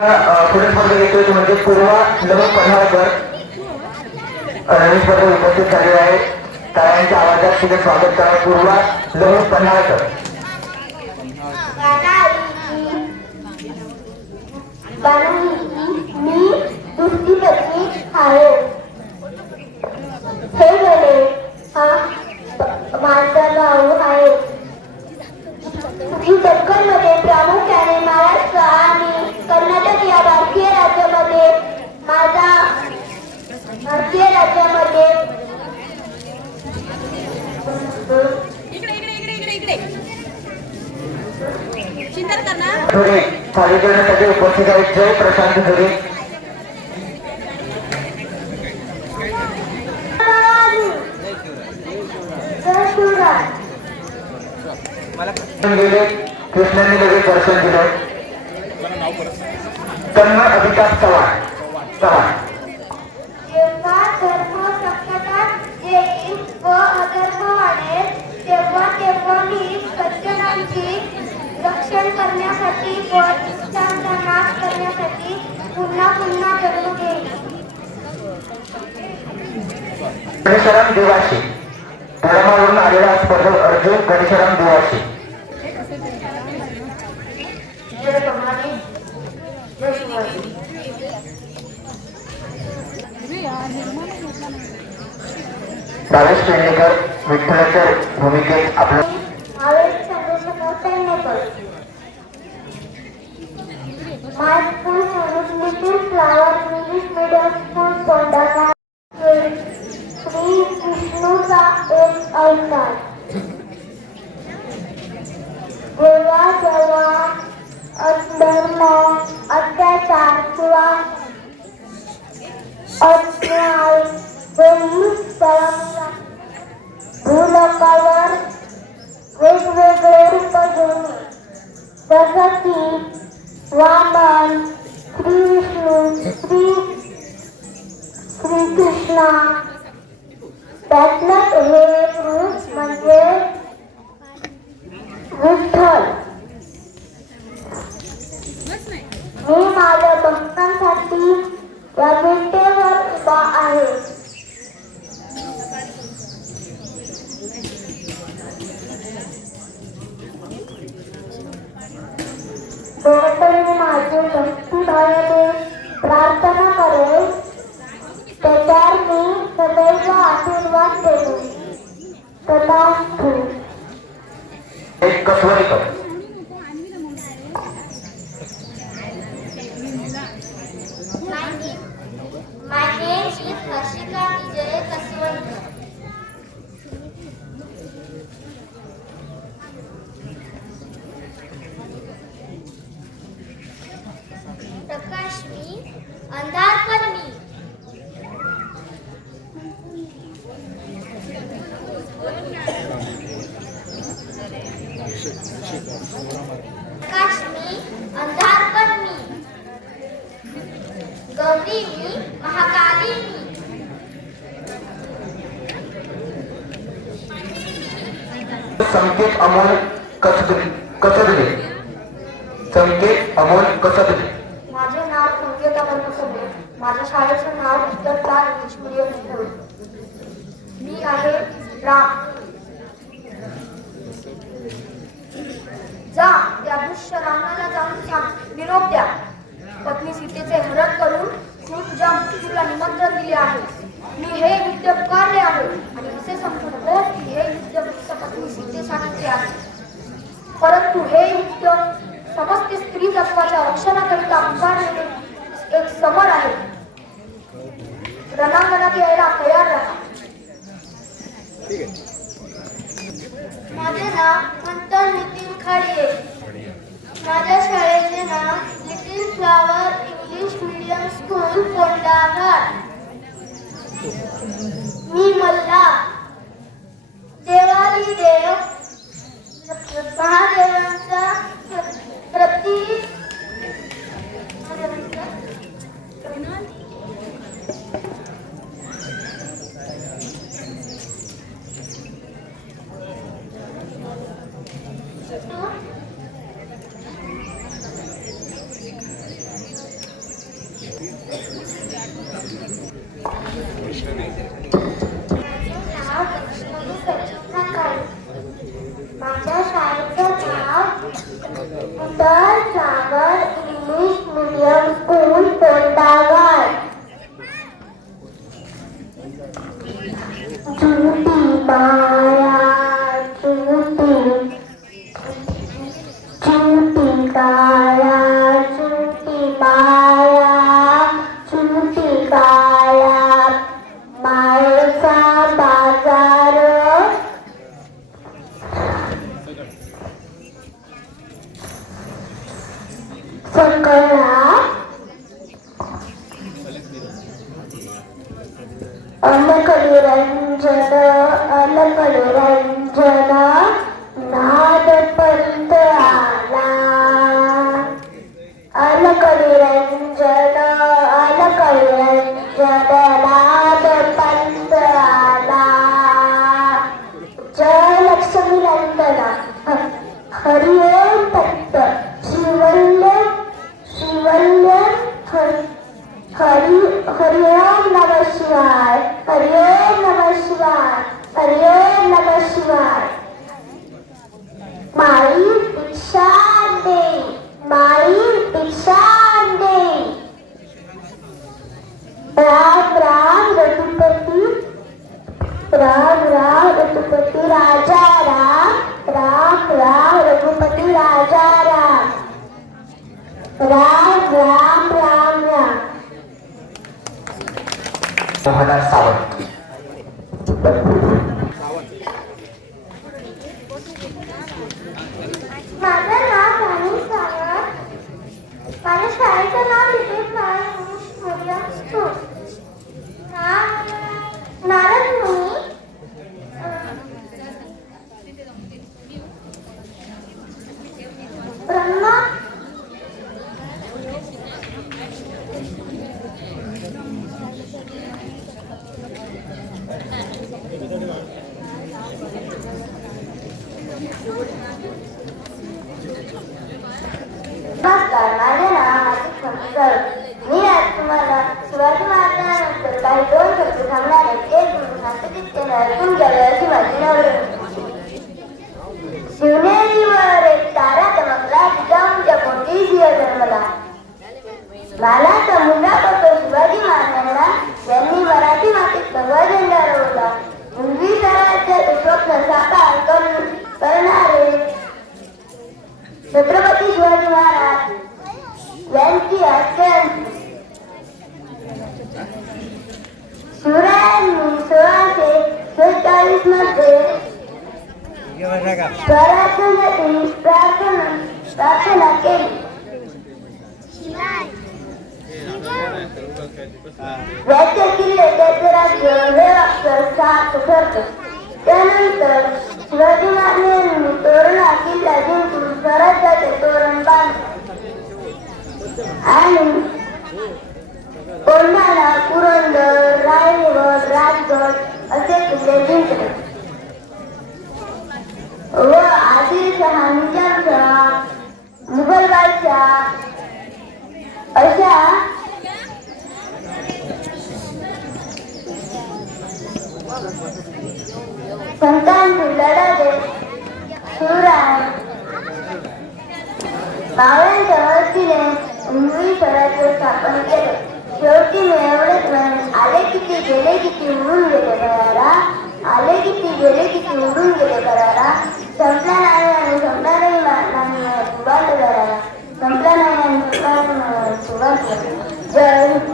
अ, पुढील म्हणजे स्पर्धा घेतोय म्हणजे पूर्वा लमन पन्हाळकर रनिंग स्पर्धा उपस्थित झाली आहे. तारांच्या आवाजात तिथे स्वागत करा. पूर्वा लमन पन्हाळकर मी दुसरी पत्नी आहे. चालू करण्यासाठी उपस्थित आहेत जय प्रशांत गेले कृष्णांनी लगेच दर्शन दिलं कन्नड अभिताभ चव्हाण. चव्हाण. जेव्हा धर्म संकटात येईल व अधर्म वाढेल तेव्हा तेव्हा मी सज्जनांची रक्षण करण्यासाठी व दुष्टांचा नाश करण्यासाठी पुन्हा पुन्हा जन्म घेईल गणेशराम देवाशी. धर्मावरून आलेला स्पर्धक अर्जुन गणेशराम देवाशी. जय भवानी जय शिवाजी भावेश पेडणेकर विठ्ठलाच्या भूमिकेत आपलं flower in English medium Shrikrishna त्यातलं हे रूप म्हणजे विठ्ठल. मी माझ्या भक्तांसाठी या विटेवर उभा आहे. अंधार पण मी प्रकाश मी अंधार पण मी गौरी मी महाकाली मी संकेत अमोल कसदरे कसदरे. संकेत अमोल कसदरे माझे नाव संकेत अमर कसबे माझ्या शाळेचं नाव विद्यार्था इंग्लिश मीडियम स्कूल मी आहे राम जा त्या दुष्य रावणाला जाऊन सांग. निरोप द्या. पत्नी सीतेचे हरण करून तू तुझ्या मृत्यूला निमंत्रण दिले आहे. मी हे युद्ध पुकारले आहे आणि असे समजू नको की हे युद्ध फक्त पत्नी सीतेसाठीचे आहे परंतु हे युद्ध समस्त स्त्री तत्वाच्या रक्षणा माझे नाव मंथन नितीन खाडे. माझ्या शाळेचे नाव little flower English medium school Kondaghat. मी मल्ला देवाली देव അമ്മ കളിരഞ്ജന അലമലുരഞ്ജന राजा राम राम राम राम. सावंत. Tôi mời 电脑 प्रार्थना प्रार्थना प्रार्थना केली त्याचे राज्य हे वाक्य सात करत. त्यानंतर शिवाजी महाराजांनी तोरणा അവൻ സഹോദരത്തിനെ ഉമ്മി സഹോദരത്തെ സമ്മതിക്കണം ചോട്ടിന് എവിടെ അലക്കിട്ട് ജലകിട്ട് ഉടുങ്കിട കരാറ അലകിട്ട് ജലകിട്ട് ഉടുങ്കിട കരാറ സംപ്രദായമാണ് സംപ്രദായമാണ് സുവർണ്ണ സുവർണ്ണ